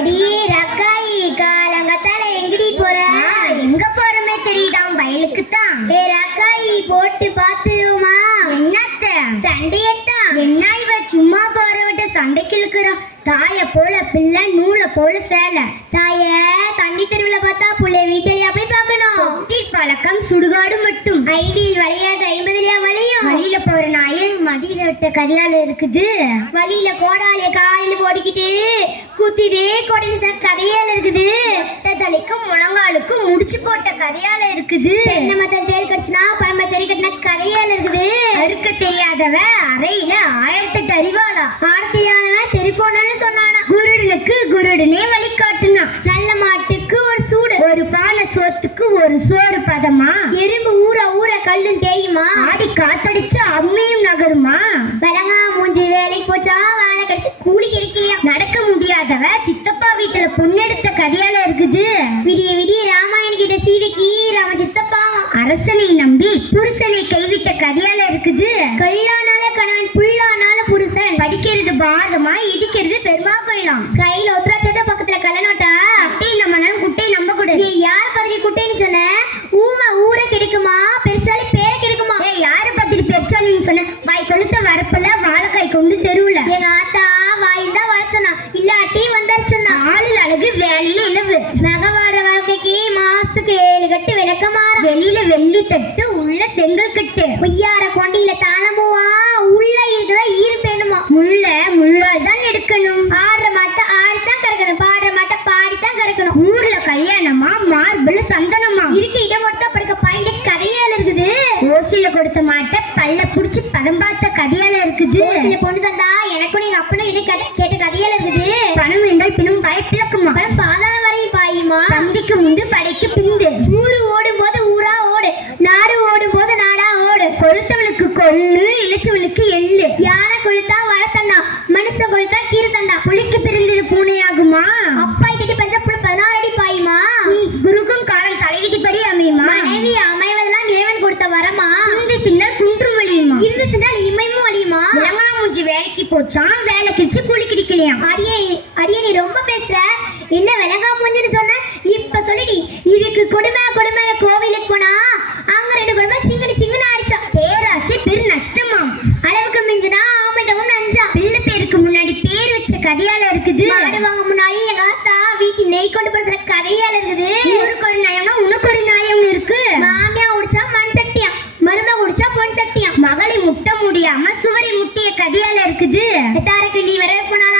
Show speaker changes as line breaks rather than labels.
அடியே ரக்காயி காலங்கத்தால எங்கடி போற? எங்க போறமே தெரியுதாம் வயலுக்கு தான் ஏ ரக்காயி போட்டு பாத்துருவோமா என்னத்த? சண்டையத்தான் என்ன இவ சும்மா போற விட்டு சண்டைக்கு இழுக்கிறோம் தாய போல பிள்ளை நூலை போல சேலை. தாய தண்ணி தெருவுல பார்த்தா புள்ளைய வீட்டையா போய் பார்க்கணும். பழக்கம் சுடுகாடு மட்டும். ஐடி வளையாது ஐம்பதுலயா வளையும். வழியில போற நாயன் மடியில விட்ட கதையால இருக்குது. வழியில கோடாலிய காயில போடிக்கிட்டு குத்திதே கொடனி சார் கதையால இருக்குது. தலைக்கும் முழங்காலுக்கும் முடிச்சு போட்ட கதையால இருக்குது. நம்ம தேல் கடிச்சுனா பழம தெரி கட்டின கதையால இருக்குது. அறுக்க தெரியாதவ அறையில ஆயிரத்தெட்டு அறிவாளா ஆர்த்தியானவன் தெரிப்போனு சொன்னானா. குருடனுக்கு குருடனே வழிகாட்டுனா. நல்ல மாட்டுக்கு ஒரு சூடு. ஒரு பானை சோத்துக்கு ஒரு சோறு பதமா? எறும்பு ஊற ஊற கல்லும் தேயுமா? ஆடி காத்தடிச்சு அம்மையும் நகருமா? முடியாதவ சித்தப்பா வீட்டுல பொண்ணெடுத்த கதையால இருக்குது. விடிய விடிய ராமாயண கிட்ட சீதைக்கு ராம சித்தப்பா அரசனை நம்பி புருஷனை கைவிட்ட கதையால இருக்குது. கல்லானால கணவன் புல்லானால புருஷன். படிக்கிறது பாரதமா இடிக்கிறது பெருமா போயிடும் கையில ஒத்துராச்சோட்ட பக்கத்துல கல்லநோட்டா குட்டை நம்ம குட்டை நம்ப கூட ஏய் யார் பத்திரி குட்டைன்னு சொன்ன? ஊமை ஊரை கிடைக்குமா? பெருச்சாலி பேரை கிடைக்குமா? ஏய் யார பத்திரி பெருச்சாலின்னு சொன்ன? வாய் கொளுத்த வரப்பல வாழைக்காய் கொண்டு தெருவுல. எங்க ஆத்தா உள்ள செங்கல் கட்டு பொய்யார கொண்டியில தாளமுவா உள்ள இருக்கிற ஈர்ப்பேணுமா முள்ள முள்ளால் தான் எடுக்கணும் ஆடுற மாட்ட ஆடித்தான் கறக்கணும். பாடுற மாட்ட பாடித்தான் கறக்கணும். ஊர்ல கல்யாணமா மார்பிள் சந்தனமா? இருக்கு இடம் கொடுத்தா படுக்க பையில கதையால இருக்குது. ஓசில கொடுத்த மாட்ட பல்ல புடிச்சு பதம் பார்த்த கதையால இருக்குது. ஓசில பொண்ணு தந்தா எனக்கும் நீங்க அப்பனும் என்ன கதை கேட்ட கதையால இருக்குது. பணம் என்றால் பின்னும் பயப்பிழக்குமா பாதாளம் வரையும் பாயுமா? தந்திக்கு முந்து படைக்கு பிந்து. பூனையாகுமா அப்பா கிட்ட பஞ்ச புழு பதினாறு அடி பாயுமா? குருக்கும் காலம் தலைவிதிப்படி அமையுமா? மனைவி அமைவதெல்லாம் இறைவன் கொடுத்த வரமா? இருந்து தின்னால் குன்றும் வழியுமா? இருந்து தின்னால் இமையும் வழியுமா மூஞ்சி வேலைக்கு போச்சான் வேலை கிழிச்சு கூலி கிடைக்கலையாம் அடியே அடியே நீ ரொம்ப பேசுற. என்ன விலங்கா மூஞ்சின்னு சொன்ன? இப்ப சொல்லிடி இதுக்கு கொடுமை கொடுமை கோவிலுக்கு போனா அங்க ரெண்டு கொடுமை சிங்கனி சிங்கன அடிச்சா பேராசை பெரு நஷ்டமாம். அளவுக்கு மிஞ்சினா ஆமைதவும் நஞ்சா? பிள்ளை பேருக்கு முன்னாடி பேர் வச்ச கதையால இருக்குது. நெய் கொண்டு போற கதையால இருக்குது. ஊருக்கு ஒரு நியாயம்னா உனக்கு ஒரு நயம் இருக்கு. மாமியா குடிச்சா மண் சட்டியா மருமை குடிச்சா பொன் சட்டியா மகளை முட்ட முடியாம சுவரை முட்டிய கதையால இருக்குது. கத்தார கிள்ளி வர போனாலும்